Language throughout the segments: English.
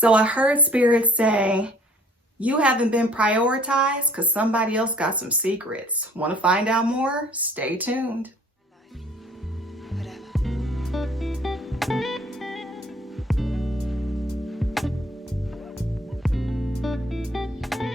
So I heard Spirit say, you haven't been prioritized because somebody else got some secrets. Want to find out more? Stay tuned.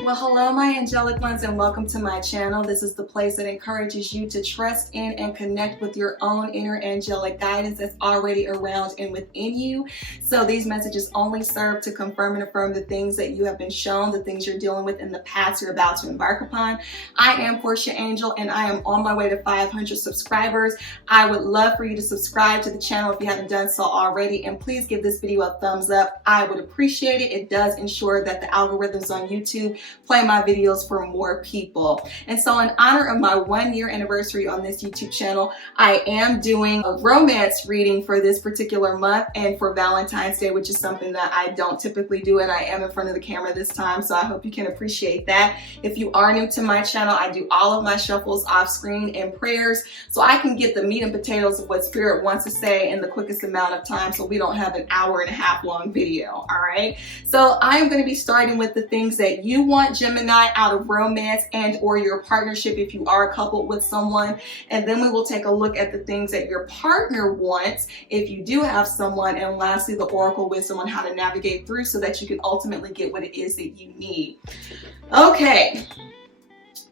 Well, hello, my angelic ones, and welcome to my channel. This is the place that encourages you to trust in and connect with your own inner angelic guidance that's already around and within you. So these messages only serve to confirm and affirm the things that you have been shown, the things you're dealing with in the past you're about to embark upon. I am Portia Angel, and I am on my way to 500 subscribers. I would love for you to subscribe to the channel if you haven't done so already, and please give this video a thumbs up. I would appreciate it. It does ensure that the algorithms on YouTube play my videos for more people. And so in honor of my 1-year anniversary on this YouTube channel, I am doing a romance reading for this particular month and for Valentine's Day, which is something that I don't typically do, and I am in front of the camera this time, so I hope you can appreciate that. If you are new to my channel, I do all of my shuffles off screen and prayers so I can get the meat and potatoes of what Spirit wants to say in the quickest amount of time so we don't have an 1.5-hour long video, all right? So I am going to be starting with the things that you want, Gemini, out of romance and or your partnership if you are coupled with someone, and then we will take a look at the things that your partner wants if you do have someone, and lastly the oracle wisdom on how to navigate through so that you can ultimately get what it is that you need. Okay,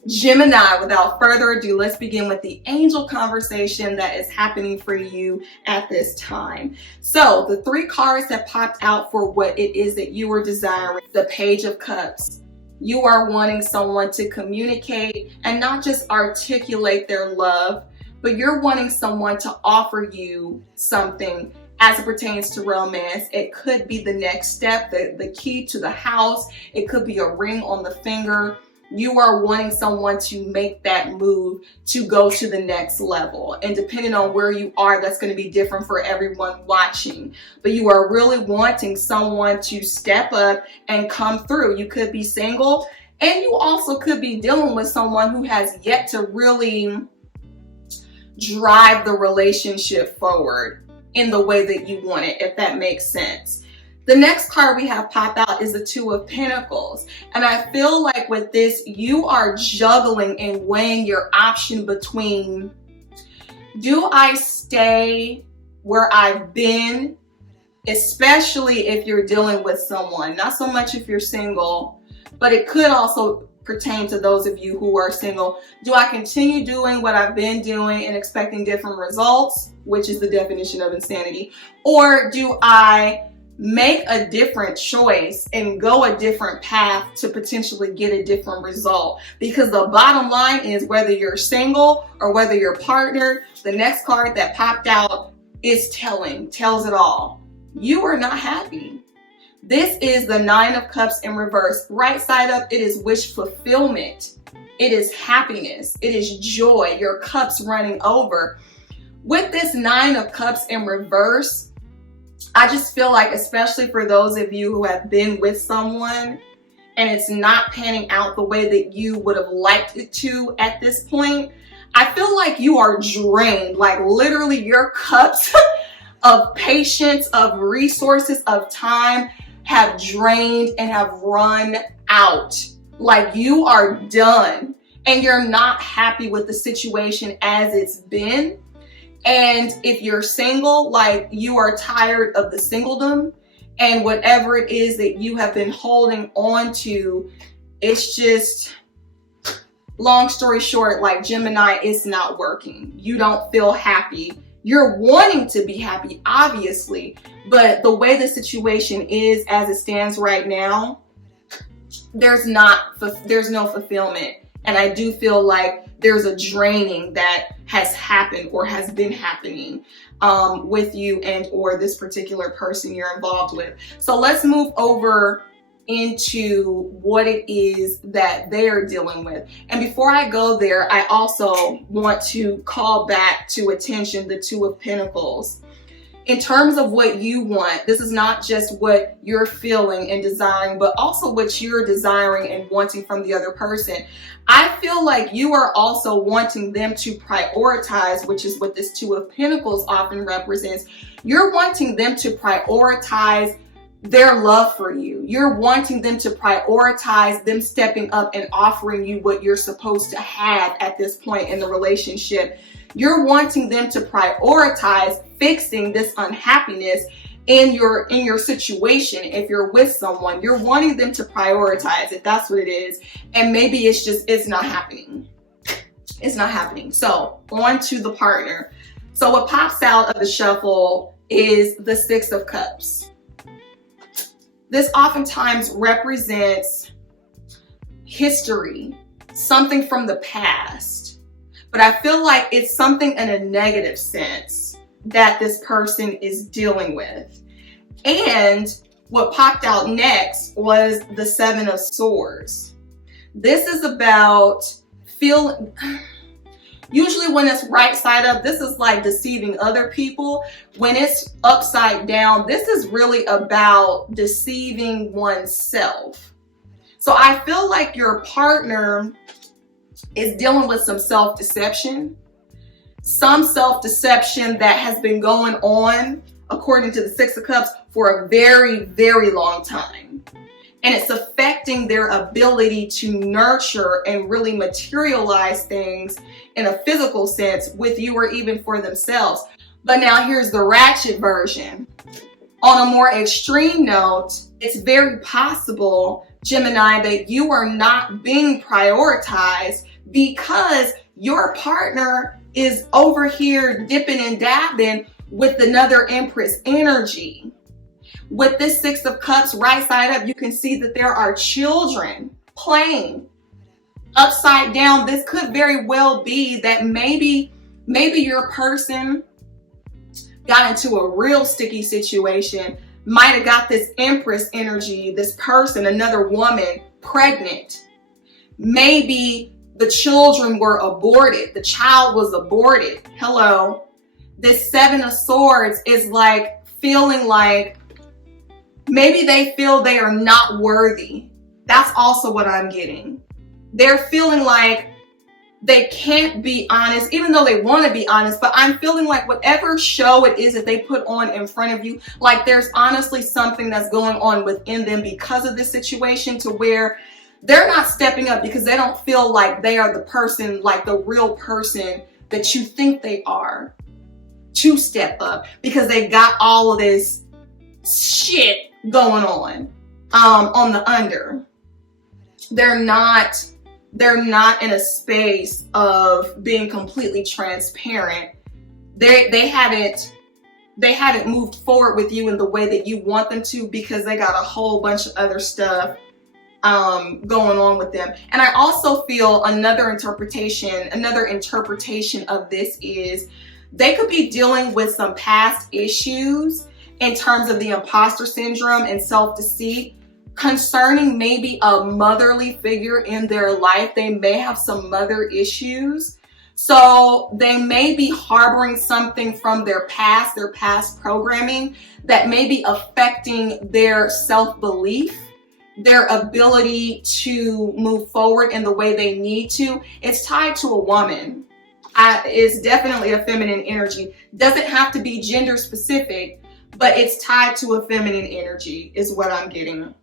Gemini, without further ado, let's begin with the angel conversation that is happening for you at this time. So the 3 cards that popped out for what it is that you are desiring: the Page of Cups. You are wanting someone to communicate and not just articulate their love, but you're wanting someone to offer you something as it pertains to romance. It could be the next step, the key to the house. It could be a ring on the finger. You are wanting someone to make that move to go to the next level. And depending on where you are, that's going to be different for everyone watching. But you are really wanting someone to step up and come through. You could be single, and you also could be dealing with someone who has yet to really drive the relationship forward in the way that you want it, if that makes sense. The next card we have pop out is the 2 of Pentacles. And I feel like with this, you are juggling and weighing your option between, do I stay where I've been, especially if you're dealing with someone, not so much if you're single, but it could also pertain to those of you who are single. Do I continue doing what I've been doing and expecting different results, which is the definition of insanity, or do I make a different choice and go a different path to potentially get a different result? Because the bottom line is, whether you're single or whether you're partnered, the next card that popped out is tells it all. You are not happy. This is the 9 of Cups in reverse. Right side up, it is wish fulfillment. It is happiness. It is joy. Your cups running over. With this 9 of Cups in reverse, I just feel like, especially for those of you who have been with someone and it's not panning out the way that you would have liked it to at this point, I feel like you are drained. Like literally your cups of patience, of resources, of time have drained and have run out. Like you are done and you're not happy with the situation as it's been. And if you're single, like you are tired of the singledom and whatever it is that you have been holding on to, it's just, long story short, like Gemini, it's not working. You don't feel happy. You're wanting to be happy, obviously, but the way the situation is as it stands right now, there's no fulfillment. And I do feel like there's a draining that has happened or has been happening with you and or this particular person you're involved with. So let's move over into what it is that they're dealing with. And before I go there, I also want to call back to attention the 2 of Pentacles. In terms of what you want, this is not just what you're feeling and desiring, but also what you're desiring and wanting from the other person. I feel like you are also wanting them to prioritize, which is what this 2 of Pentacles often represents. You're wanting them to prioritize their love for you. You're wanting them to prioritize them stepping up and offering you what you're supposed to have at this point in the relationship. You're wanting them to prioritize fixing this unhappiness in your situation. If you're with someone, you're wanting them to prioritize it. That's what it is. And maybe it's not happening. It's not happening. So on to the partner. So what pops out of the shuffle is the Six of Cups. This oftentimes represents history, something from the past. But I feel like it's something in a negative sense that this person is dealing with. And what popped out next was the Seven of Swords. This is about feeling, usually when it's right side up, this is like deceiving other people. When it's upside down, this is really about deceiving oneself. So I feel like your partner is dealing with some self-deception. Some self-deception that has been going on, according to the Six of Cups, for a very, very long time. And it's affecting their ability to nurture and really materialize things in a physical sense with you or even for themselves. But now here's the ratchet version. On a more extreme note, it's very possible, Gemini, that you are not being prioritized because your partner is over here dipping and dabbing with another Empress energy. With this Six of Cups right side up, you can see that there are children playing. Upside down, this could very well be that maybe your person got into a real sticky situation, might have got this Empress energy, this person, another woman, pregnant. Maybe the children were aborted. The child was aborted. Hello. This Seven of Swords is like feeling like maybe they feel they are not worthy. That's also what I'm getting. They're feeling like they can't be honest, even though they want to be honest, but I'm feeling like whatever show it is that they put on in front of you, like there's honestly something that's going on within them because of this situation, to where they're not stepping up because they don't feel like they are the person, like the real person that you think they are, to step up because they got all of this shit going on the under. They're not in a space of being completely transparent. They haven't moved forward with you in the way that you want them to because they got a whole bunch of other stuff going on with them. And I also feel another interpretation of this is they could be dealing with some past issues in terms of the imposter syndrome and self-deceit concerning maybe a motherly figure in their life. They may have some mother issues. So they may be harboring something from their past programming that may be affecting their self-belief, their ability to move forward in the way they need to. It's tied to a woman. It's definitely a feminine energy. Doesn't have to be gender specific, but it's tied to a feminine energy is what I'm getting.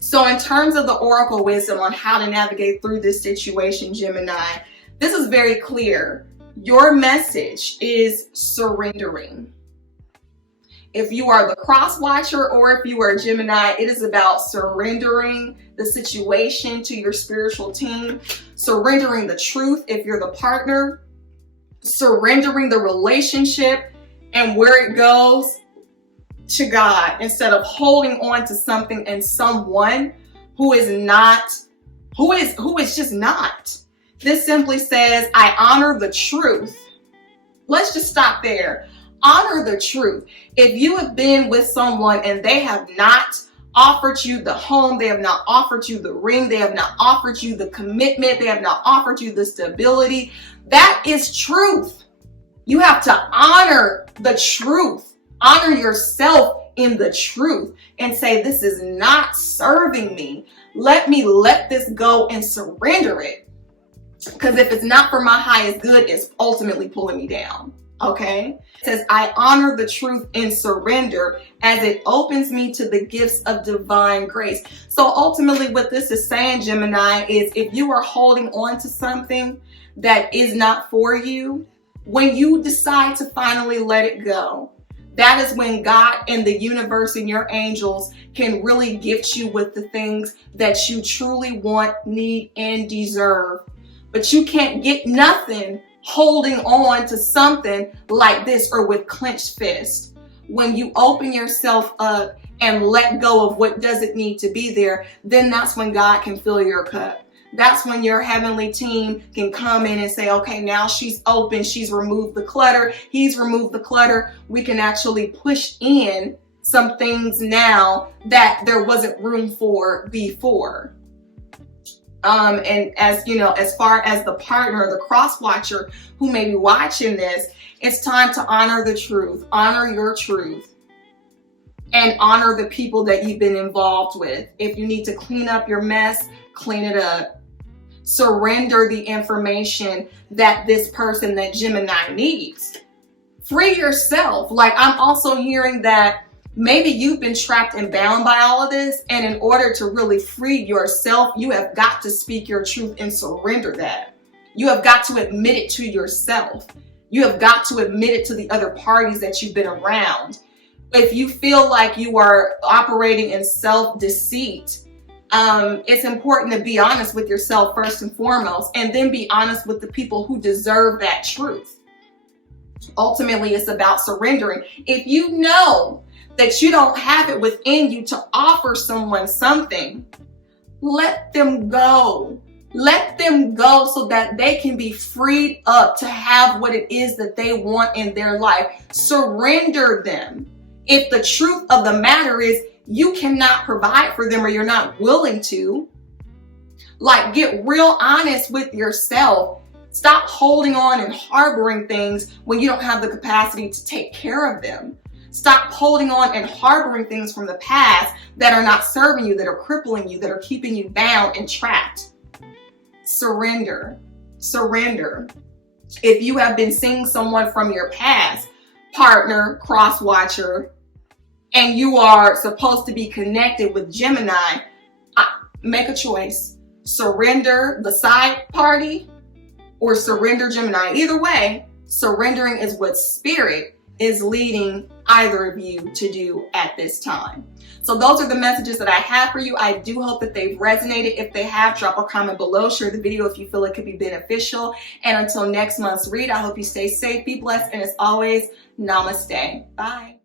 So in terms of the oracle wisdom on how to navigate through this situation, Gemini, this is very clear. Your message is surrendering. If you are the cross watcher or if you are Gemini, it is about surrendering the situation to your spiritual team, surrendering the truth if you're the partner, surrendering the relationship and where it goes to God, instead of holding on to something and someone who is just not. This simply says, I honor the truth. Let's just stop there. Honor the truth. If you have been with someone and they have not offered you the home, they have not offered you the ring, they have not offered you the commitment, they have not offered you the stability, that is truth. You have to honor the truth. Honor yourself in the truth and say, this is not serving me. Let me let this go and surrender it. Because if it's not for my highest good, it's ultimately pulling me down. Okay? It says, I honor the truth and surrender as it opens me to the gifts of divine grace. So ultimately what this is saying, Gemini, is if you are holding on to something that is not for you, when you decide to finally let it go, that is when God and the universe and your angels can really gift you with the things that you truly want, need, and deserve. But you can't get nothing holding on to something like this or with clenched fists. When you open yourself up and let go of what doesn't need to be there, then that's when God can fill your cup. That's when your heavenly team can come in and say, okay, now she's open. She's removed the clutter. He's removed the clutter. We can actually push in some things now that there wasn't room for before. And as you know, as far as the partner, the cross watcher who may be watching this, it's time to honor the truth, honor your truth, and honor the people that you've been involved with. If you need to clean up your mess, clean it up. Surrender the information that this person, that Gemini, needs. Free yourself. Like, I'm also hearing that maybe you've been trapped and bound by all of this, and in order to really free yourself, you have got to speak your truth and surrender that. You have got to admit it to yourself. You have got to admit it to the other parties that you've been around. If you feel like you are operating in self-deceit, it's important to be honest with yourself first and foremost, and then be honest with the people who deserve that truth. Ultimately, it's about surrendering. If you know that you don't have it within you to offer someone something, let them go. Let them go so that they can be freed up to have what it is that they want in their life. Surrender them. If the truth of the matter is you cannot provide for them or you're not willing to, like, get real honest with yourself. Stop holding on and harboring things when you don't have the capacity to take care of them. Stop holding on and harboring things from the past that are not serving you, that are crippling you, that are keeping you bound and trapped. Surrender. Surrender. If you have been seeing someone from your past, partner, cross watcher, and you are supposed to be connected with Gemini, make a choice. Surrender the side party or surrender Gemini. Either way, surrendering is what spirit is leading either of you to do at this time. So those are the messages that I have for you. I do hope that they've resonated. If they have, drop a comment below, share the video if you feel it could be beneficial. And until next month's read, I hope you stay safe, be blessed, and as always, namaste. Bye.